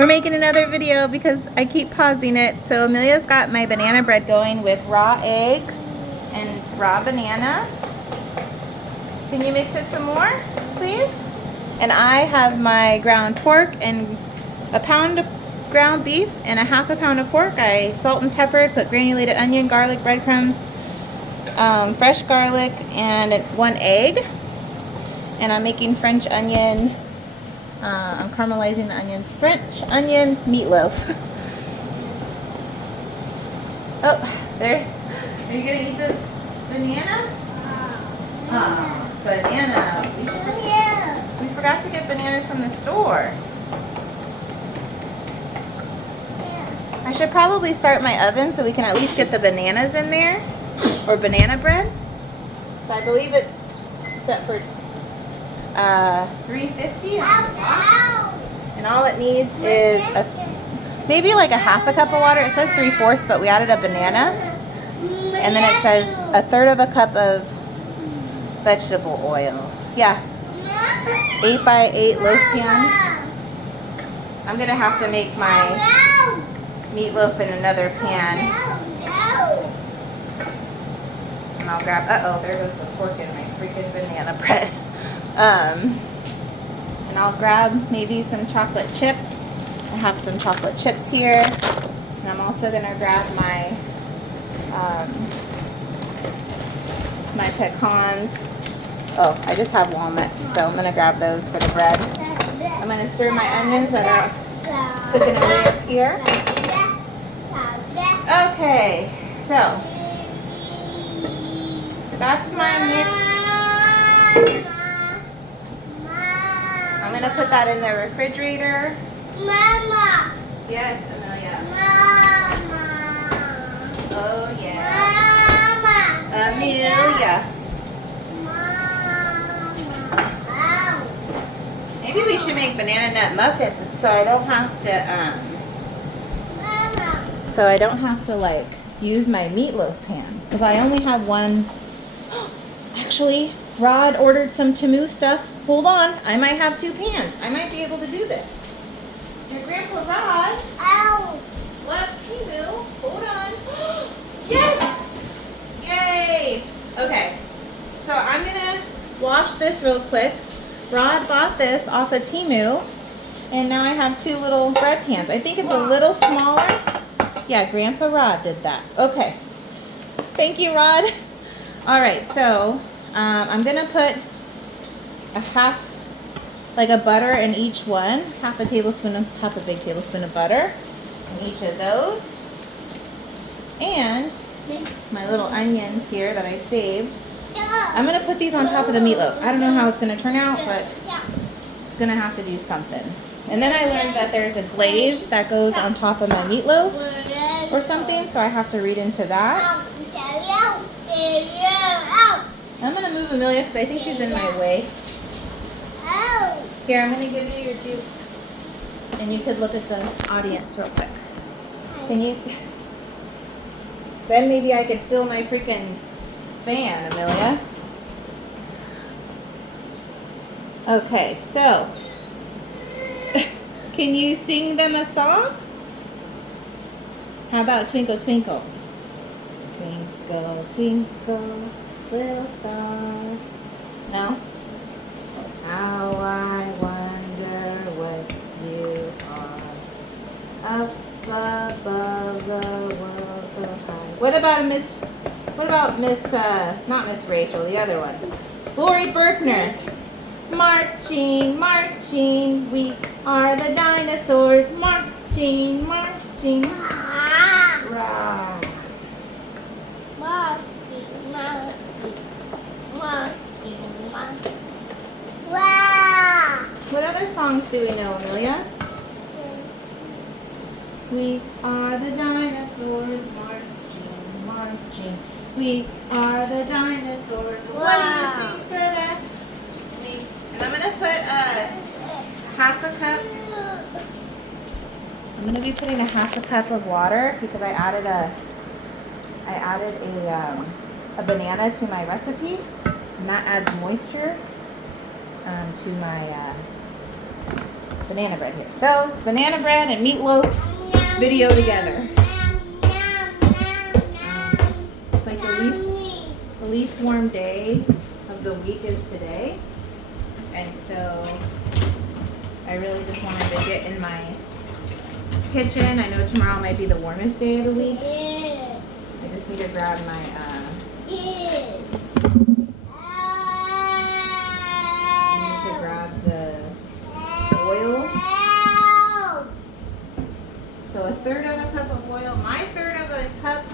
We're making another video because I keep pausing it. So Amelia's got my banana bread going with raw eggs and raw banana. Can you mix it some more, please? And I have my ground pork and a pound of ground beef and a half a pound of pork. I salt and peppered, put granulated onion, garlic, breadcrumbs, fresh garlic, and 1 egg. And I'm making French onion. I'm caramelizing the onions. French onion meatloaf. Oh, there. Are you gonna eat the banana? Banana. We forgot to get bananas from the store. I should probably start my oven so we can at least get the bananas in there, or banana bread. So I believe it's set for 350 on the box. And all it needs is maybe like a half a cup of water. It says 3/4, but we added a banana. And then it says 1/3 cup of vegetable oil. Yeah. 8x8 loaf pan. I'm gonna have to make my meatloaf in another pan. And I'll grab, there goes the pork in my freaking banana bread. And I'll grab maybe some chocolate chips. I have some chocolate chips here. And I'm also gonna grab my my pecans. Oh, I just have walnuts, so I'm gonna grab those for the bread. I'm gonna stir my onions that are cooking away up here. Okay, so that's my mix. I'm gonna put that in the refrigerator. Mama. Yes, Amelia. Mama. Oh yeah. Mama. Amelia. Mama. Maybe we should make banana nut muffins so I don't have to like use my meatloaf pan, because I only have one. Actually, Rod ordered some Temu stuff. Hold on, I might have 2 pans. I might be able to do this. Your Grandpa Rod. Ow. What, Temu? Hold on. Yes! Yay! Okay, so I'm gonna wash this real quick. Rod bought this off of Temu, and now I have 2 little bread pans. I think it's a little smaller. Yeah, Grandpa Rod did that. Okay. Thank you, Rod. All right, so I'm gonna put a half, like a butter in each one. Half a big tablespoon of butter in each of those. And my little onions here that I saved. I'm gonna put these on top of the meatloaf. I don't know how it's gonna turn out, but it's gonna have to do something. And then I learned that there's a glaze that goes on top of my meatloaf or something, so I have to read into that. I'm going to move Amelia because I think she's in my way. Here, I'm going to give you your juice. And you could look at the audience real quick. Can you? Then maybe I could fill my freaking fan, Amelia. Okay, so. Can you sing them a song? How about Twinkle Twinkle? Twinkle Twinkle Little Star. No? How I wonder what you are up above the world so high. What about not Miss Rachel, the other one? Lori Berkner. Marching, marching, we are the dinosaurs. Marching, marching. Rah. Marching, marching, marching, marching. Wow. What other songs do we know, Amelia? We are the dinosaurs. Marching, marching. We are the dinosaurs. Wow. What do you think for that? And I'm going to put half a cup. I'm going to be putting a half a cup of water because I added a banana to my recipe, and that adds moisture to my banana bread here. So it's banana bread and meatloaf video together. It's like the least warm day of the week is today. And so I really just wanted to get in my kitchen. I know tomorrow might be the warmest day of the week. I just need to grab my I need to grab the oil. So a third of a cup of oil. My third of a cup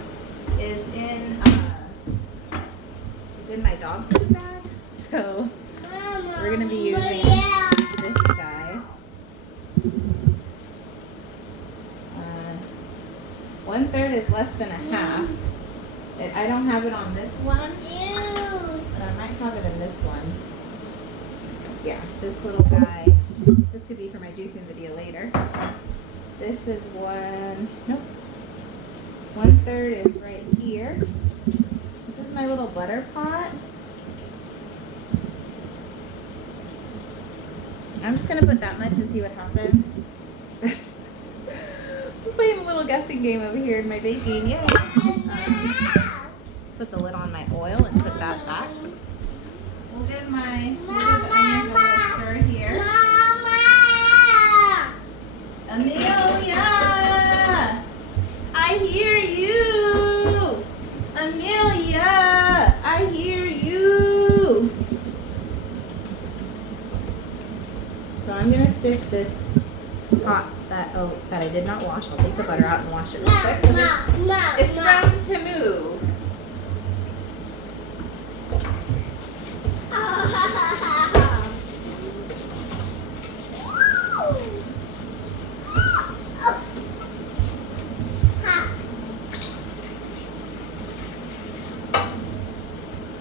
is in my dog food bag. So we're gonna be using this guy. 1/3 is less than a half. I don't have it on this one, but I might have it in this one. Yeah, this little guy. This could be for my juicing video later. This is 1/3 is right here. This is my little butter pot. I'm just gonna put that much and see what happens. We're playing a little guessing game over here in my baking. Yay! Let's put the lid on my oil and put that back. We'll give the onions a little stir here. Amelia! I hear you! Amelia! I hear you! So I'm gonna stick this pot that I did not wash. I'll take the butter out and wash it real quick. It's from Temu.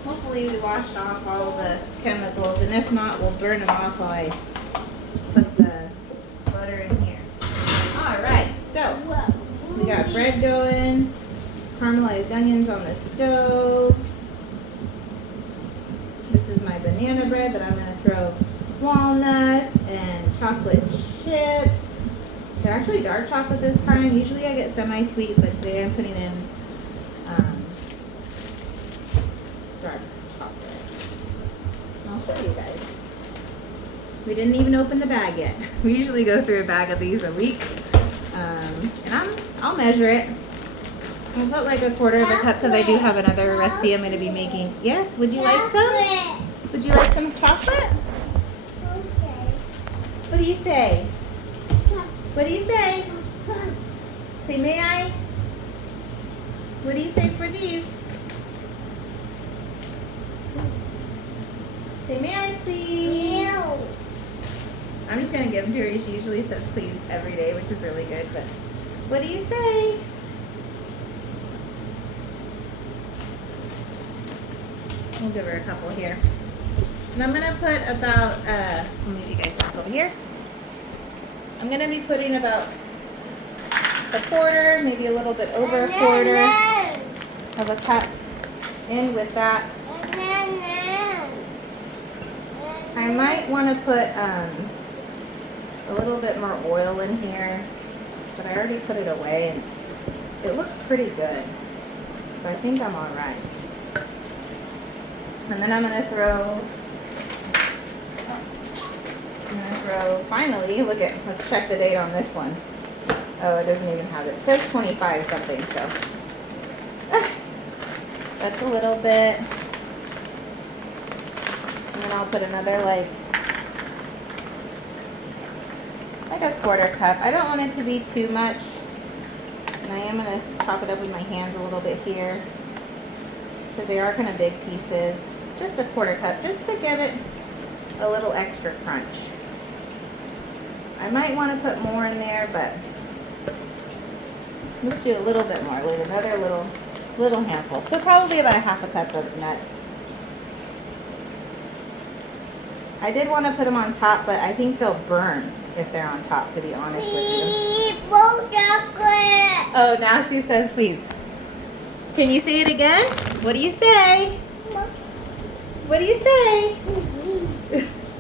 Hopefully we washed off all the chemicals, and if not, we'll burn them off while I put the butter in here. Alright, so we got bread going, caramelized onions on the stove. This is my banana bread that I'm going to throw walnuts and chocolate chips. They're actually dark chocolate this time. Usually I get semi-sweet, but today I'm putting in dark chocolate. I'll show you guys. We didn't even open the bag yet. We usually go through a bag of these a week. And I'll measure it. I'll put like 1/4 of a cup because I do have another recipe I'm going to be making. Yes, would you like some? Would you like some chocolate? Okay. What do you say? What do you say? Say, may I? What do you say for these? Say, may I please? I'm just going to give them to her. She usually says please every day, which is really good. But what do you say? We'll give her a couple here. And I'm going to put about, let me move you guys back over here. I'm going to be putting about 1/4, maybe a little bit over 1/4 of a cup in with that. I might want to put a little bit more oil in here, but I already put it away and it looks pretty good. So I think I'm all right. And then I'm going to throw, finally, let's check the date on this one. Oh, it doesn't even have it. It says 25 something, so. That's a little bit. And then I'll put another like 1/4 cup. I don't want it to be too much. And I am going to chop it up with my hands a little bit here, because they are kind of big pieces. Just 1/4 cup, just to give it a little extra crunch. I might want to put more in there, but let's do a little bit more, like another little handful. So probably about 1/2 cup of nuts. I did want to put them on top, but I think they'll burn if they're on top, to be honest with you. Oh, now she says please. Can you say it again? What do you say? What do you say?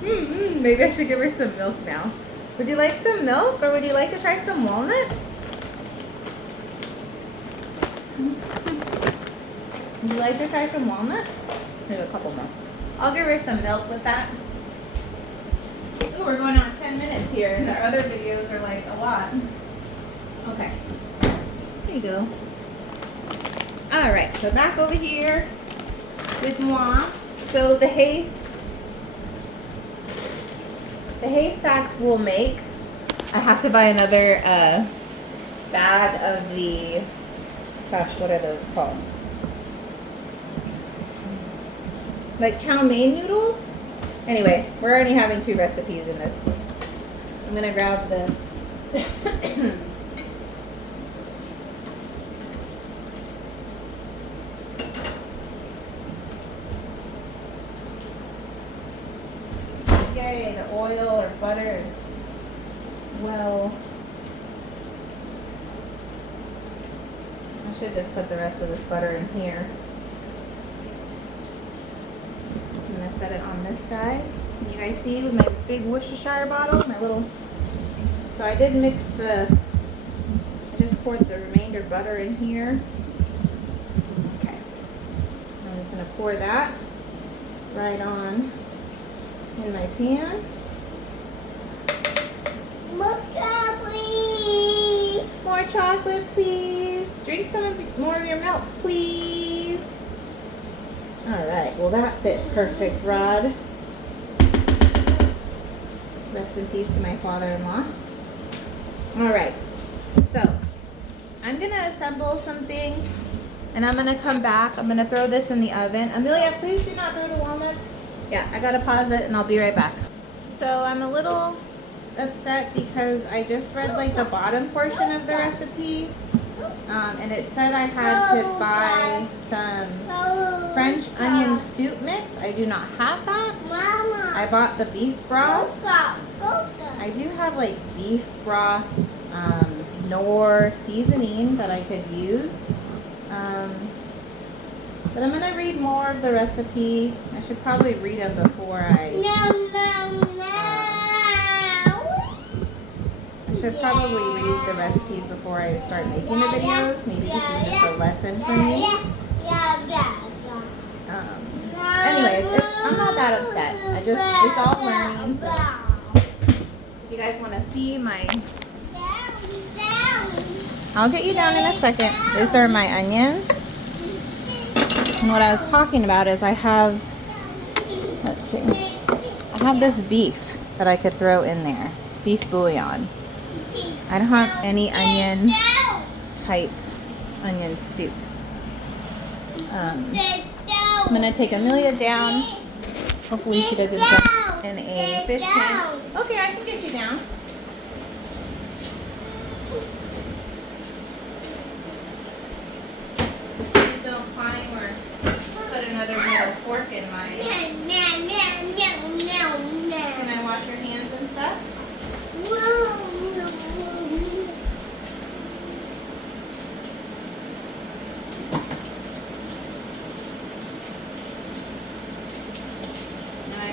Maybe I should give her some milk now. Would you like some milk or would you like to try some walnuts? Would you like to try some walnuts? Maybe a couple more. I'll give her some milk with that. Ooh, we're going on 10 minutes here, and our other videos are like a lot. Okay. There you go. Alright, so back over here with moi. So the hay stacks we'll make. I have to buy another bag of the, gosh, what are those called? Like chow mein noodles? Anyway, we're already having 2 recipes in this. I'm gonna grab the yay, the oil or butter is well. I should just put the rest of this butter in here. I'm gonna set it on this guy. Can you guys see with my big Worcestershire bottle? My little. So I did mix I just poured the remainder butter in here. Okay. I'm just gonna pour that right on in my pan. More chocolate, please. More chocolate, please. Drink more of your milk, please. All right. Well, that fit perfect, Rod. Rest in peace to my father-in-law. All right. So I'm gonna assemble some things, and I'm gonna come back. I'm gonna throw this in the oven. Amelia, please do not throw the walnuts. Yeah, I gotta pause it, and I'll be right back. So I'm a little upset because I just read like the bottom portion of the recipe, and it said I had to buy some French onion soup mix. I do not have that. Mama. I bought the beef broth. Go. I do have like beef broth, nor seasoning that I could use. But I'm gonna read more of the recipe. I should probably read them before I should probably read the recipes before I start making the videos. Maybe this is just a lesson for me. Anyways, I'm not that upset. It's all learning. So if you guys want to see I'll get you down in a second. These are my onions. And what I was talking about is I have this beef that I could throw in there. Beef bouillon. I don't have any onion type onion soups. I'm gonna take Amelia down. Hopefully she doesn't jump in a fish tank. Okay, I can get you down. Please don't climb or put another metal fork in my. Can I wash your hands and stuff?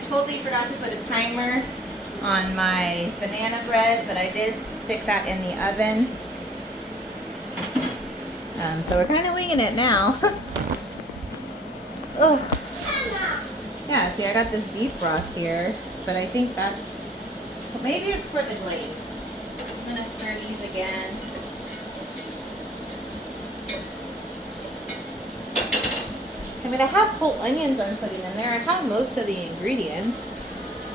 Totally forgot to put a timer on my banana bread, but I did stick that in the oven. So we're kind of winging it now. Ugh. Yeah, see, I got this beef broth here, but I think maybe it's for the glaze. I'm gonna stir these again. I mean, I have whole onions I'm putting in there. I have most of the ingredients.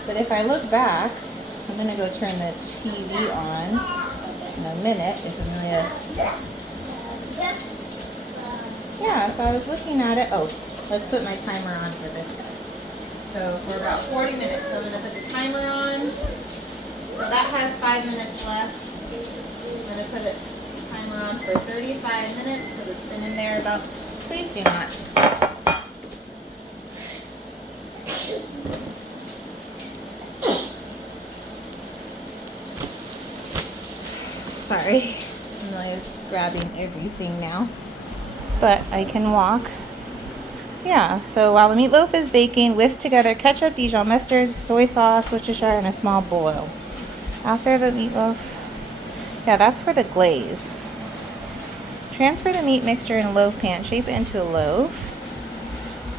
But if I look back, I'm going to go turn the TV on in a minute. If Amelia... Yeah, so I was looking at it. Oh, let's put my timer on for this guy. So for about 40 minutes, so I'm going to put the timer on. So that has 5 minutes left. I'm going to put a timer on for 35 minutes because it's been in there about... Please do not. Sorry, Amelia's grabbing everything now, but I can walk. Yeah, so while the meatloaf is baking, whisk together ketchup, Dijon mustard, soy sauce, Worcestershire, and a small boil. After the meatloaf, yeah, that's for the glaze. Transfer the meat mixture in a loaf pan, shape it into a loaf.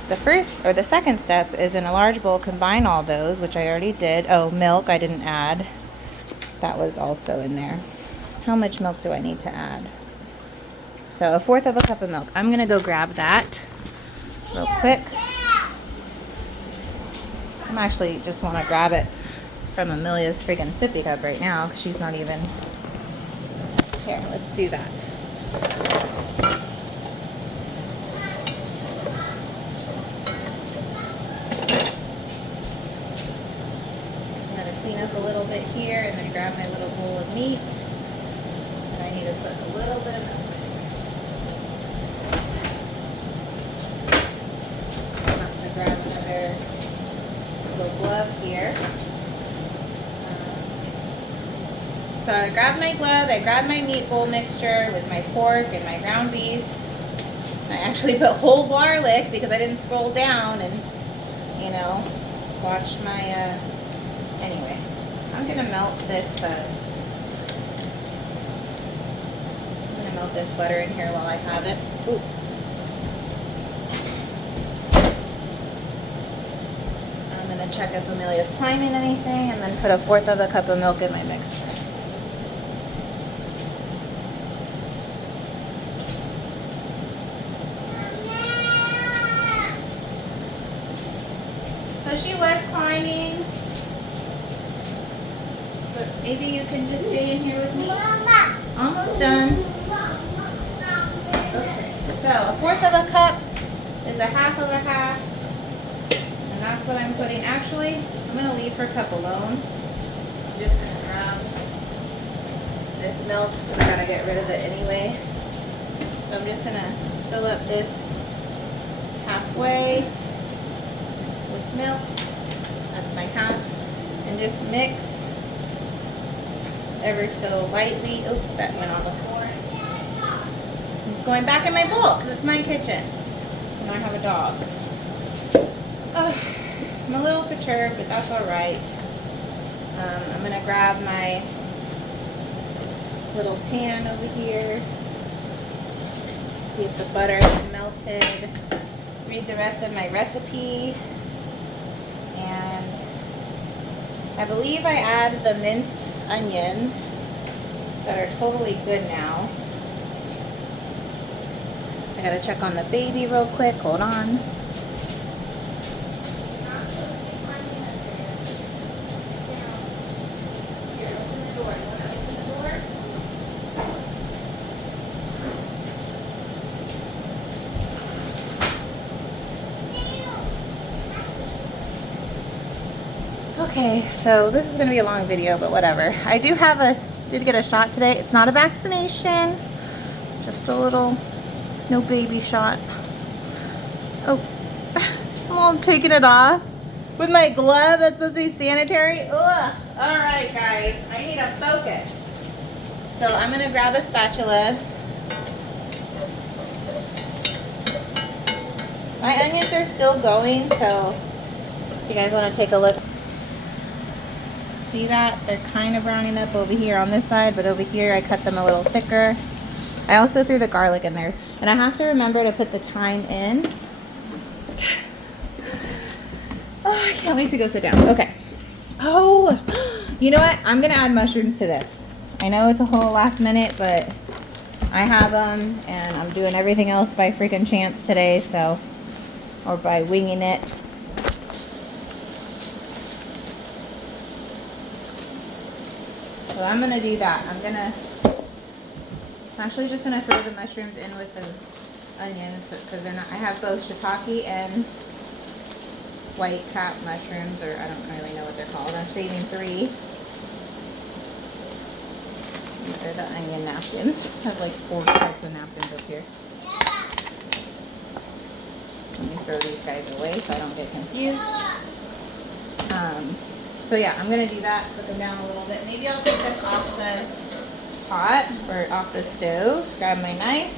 The second step is in a large bowl, combine all those, which I already did. Oh, milk I didn't add. That was also in there. How much milk do I need to add? So 1/4 of a cup of milk. I'm gonna go grab that real quick. I'm actually just wanna grab it from Amelia's friggin' sippy cup right now because she's not even here. Let's do that. I'm gonna clean up a little bit here and then grab my little bowl of meat. And I need to put a little bit of milk. I'm gonna grab another little glove here. So I grabbed my glove, I grabbed my meat bowl mixture with my pork and my ground beef. I actually put whole garlic because I didn't scroll down and, you know, watch my, anyway. I'm gonna melt this, butter in here while I have it. Ooh. I'm gonna check if Amelia's timing anything and then put 1/4 of a cup of milk in my mixture. So she was climbing, but maybe you can just stay in here with me. Mama. Almost done. Okay, so 1/4 of a cup is 1/2 of a half, and that's what I'm putting. Actually, I'm gonna leave her cup alone. I'm just gonna grab this milk because I gotta get rid of it anyway. So I'm just gonna fill up this halfway with milk. That's my half, and just mix ever so lightly. Oh, that went on the floor. It's going back in my bowl because it's my kitchen and I have a dog. I'm a little perturbed, but that's all right. I'm gonna grab my little pan over here. See if the butter is melted. Read the rest of my recipe. And I believe I add the minced onions that are totally good now. I gotta check on the baby real quick. Hold on. Okay, so this is going to be a long video, but whatever. I did get a shot today. It's not a vaccination, just a little, no baby shot. Oh, I'm all taking it off with my glove that's supposed to be sanitary. Ugh. All right, guys, I need to focus. So I'm going to grab a spatula. My onions are still going, so if you guys want to take a look. See that? They're kind of browning up over here on this side, but over here I cut them a little thicker. I also threw the garlic in there. And I have to remember to put the thyme in. Oh, I can't wait to go sit down. Okay. Oh, you know what? I'm going to add mushrooms to this. I know it's a whole last minute, but I have them, and I'm doing everything else by freaking chance today, so, or by winging it. So I'm going to do that. I'm actually just going to throw the mushrooms in with the onions because they're not, I have both shiitake and white cap mushrooms, or I don't really know what they're called. I'm saving 3. These are the onion napkins. I have like 4 types of napkins up here. Let me throw these guys away so I don't get confused. So yeah, I'm going to do that, put them down a little bit. Maybe I'll take this off the pot or off the stove, grab my knife.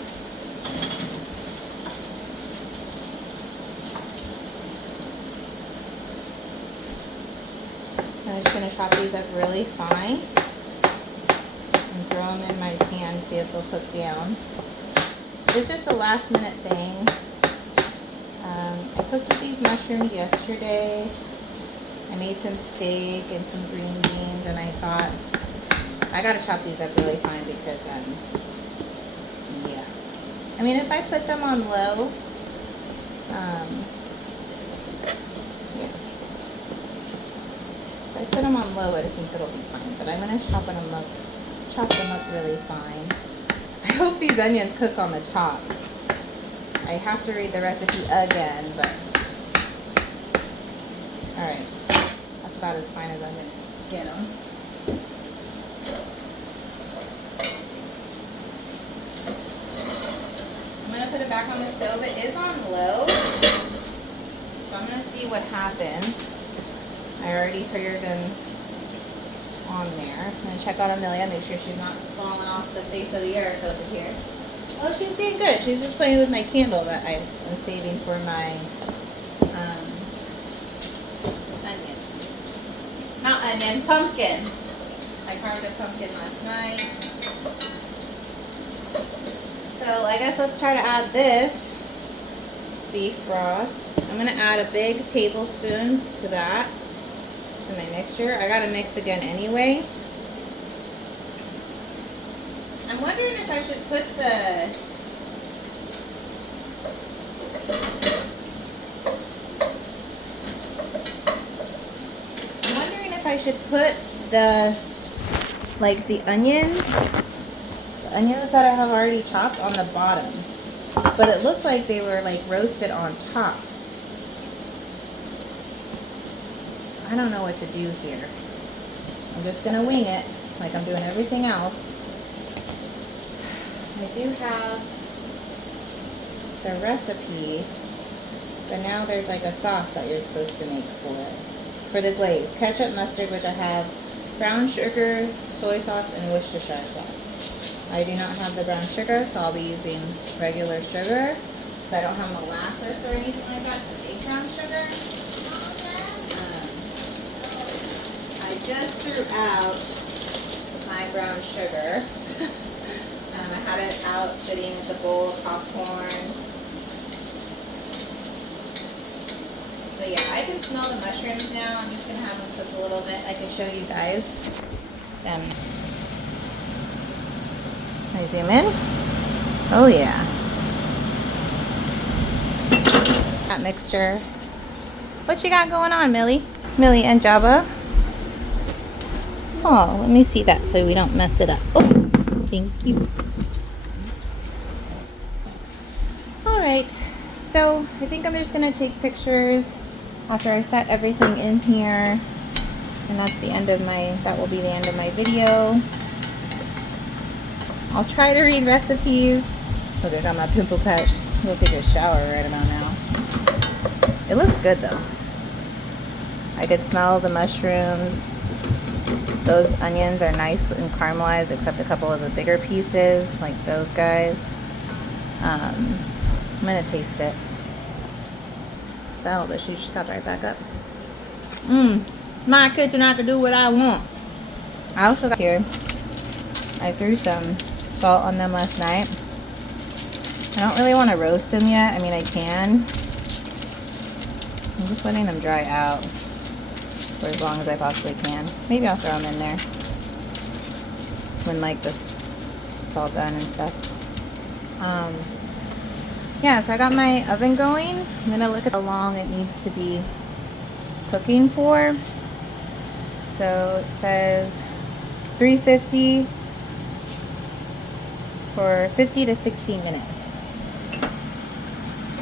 I'm just gonna chop these up really fine and throw them in my pan to see if they'll cook down. It's just a last minute thing. I cooked with these mushrooms yesterday. I made some steak and some green beans, and I thought I gotta chop these up really fine because yeah. I mean, if I put them on low, yeah. If I put them on low, I think it'll be fine. But I'm gonna chop them up really fine. I hope these onions cook on the top. I have to read the recipe again, but all right, that's about as fine as I'm gonna get them. I'm gonna put it back on the stove. It is on low, so I'm gonna see what happens. I already heard them on there. I'm gonna check on Amelia, make sure she's not falling off the face of the earth over here. Oh, she's being good. She's just playing with my candle that I'm saving for my onion. Not onion, pumpkin. I carved a pumpkin last night. So I guess let's try to add this beef broth. I'm gonna add a big tablespoon to that, to my mixture. I gotta mix again anyway. I'm wondering if I should put the onions that I have already chopped on the bottom. But it looked like they were like roasted on top. So I don't know what to do here. I'm just gonna wing it like I'm doing everything else. I do have the recipe, but now there's like a sauce that you're supposed to make for it. For the glaze, ketchup, mustard, which I have, brown sugar, soy sauce, and Worcestershire sauce. I do not have the brown sugar, so I'll be using regular sugar. So I don't have molasses or anything like that to make brown sugar. I just threw out my brown sugar. I had it out sitting with a bowl of popcorn. But yeah, I can smell the mushrooms now. I'm just going to have them cook a little bit. I can show you guys them. I zoom in. Oh yeah. That mixture. What you got going on, Millie? Millie and Jabba. Oh, let me see that so we don't mess it up. Oh, thank you. Alright, so I think I'm just going to take pictures after I set everything in here. And that's the end of that will be the end of my video. I'll try to read recipes. Look, I got my pimple patch. We'll take a shower right about now. It looks good though. I could smell the mushrooms. Those onions are nice and caramelized, except a couple of the bigger pieces, like those guys. I'm gonna taste it. Oh, but she just got right back up. My kitchen, I can do what I want. I also got here. I threw some salt on them last night. I don't really want to roast them yet. I mean, I can. I'm just letting them dry out for as long as I possibly can. Maybe I'll throw them in there when like it's all done and stuff. Yeah, so I got my oven going. I'm gonna look at how long it needs to be cooking for. So it says 350 for 50 to 60 minutes.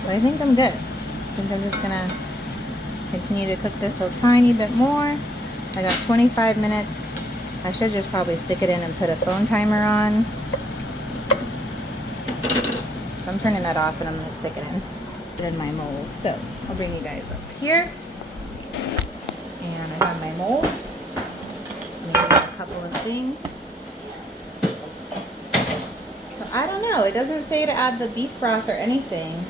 But I think I'm good. I think I'm just gonna continue to cook this a tiny bit more. I got 25 minutes. I should just probably stick it in and put a phone timer on. So I'm turning that off and I'm gonna stick it in my mold. So I'll bring you guys up here. And I have my mold. I'm gonna do a couple of things. So I don't know. It doesn't say to add the beef broth or anything.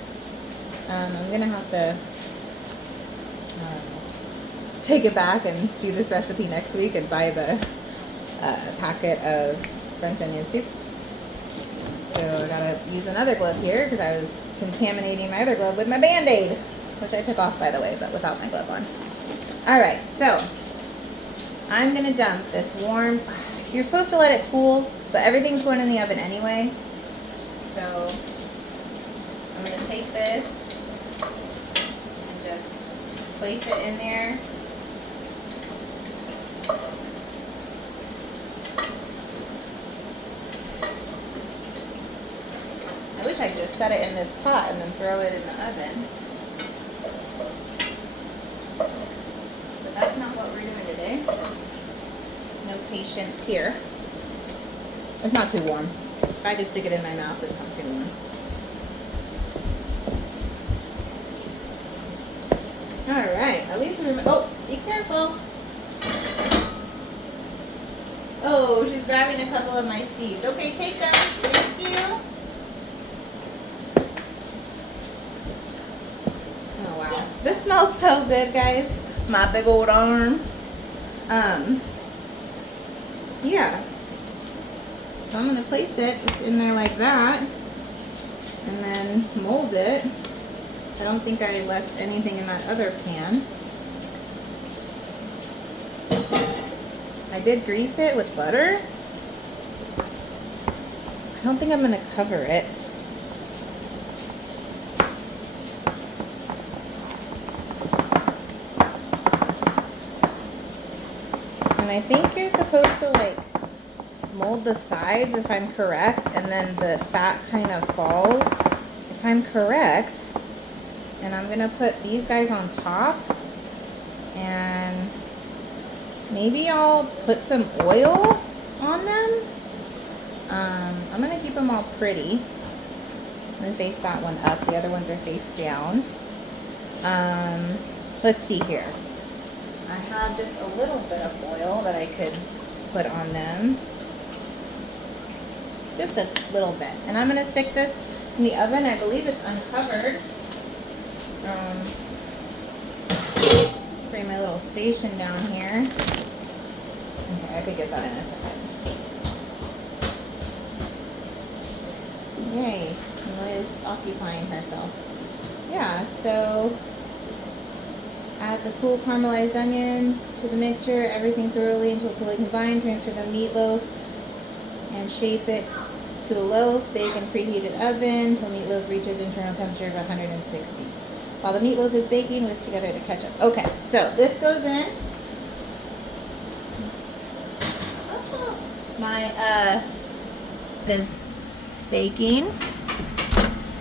I'm gonna have to take it back and do this recipe next week and buy the packet of French onion soup. So I gotta use another glove here because I was contaminating my other glove with my Band-Aid, which I took off by the way, but without my glove on. All right, so I'm gonna dump this warm, you're supposed to let it cool, but everything's going in the oven anyway. So I'm gonna take this and just place it in there. I wish I could just set it in this pot and then throw it in the oven. But that's not what we're doing today. No patience here. It's not too warm. If I just stick it in my mouth, it's not too warm. Alright, at least remember. Oh, be careful. Oh, she's grabbing a couple of my seeds. Okay, take them. Thank you. Oh, wow. This smells so good, guys. My big old arm. Yeah. So I'm going to place it just in there like that. And then mold it. I don't think I left anything in that other pan. I did grease it with butter. I don't think I'm going to cover it. And I think you're supposed to like mold the sides if I'm correct, and then the fat kind of falls if I'm correct. And I'm gonna put these guys on top, and maybe I'll put some oil on them. I'm gonna keep them all pretty. I'm gonna face that one up, the other ones are face down. Let's see here. I have just a little bit of oil that I could put on them. Just a little bit. And I'm going to stick this in the oven. I believe it's uncovered. Spray my little station down here. Okay, I could get that in a second. Yay. Amelia's occupying herself. Yeah, so add the cool caramelized onion to the mixture, everything thoroughly until fully combined. Transfer the meatloaf and shape it to a loaf. Bake in preheated oven till meatloaf reaches internal temperature of 160. While the meatloaf is baking, whisk together the ketchup. Okay, so this goes in. My is baking.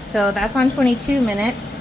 So that's on 22 minutes.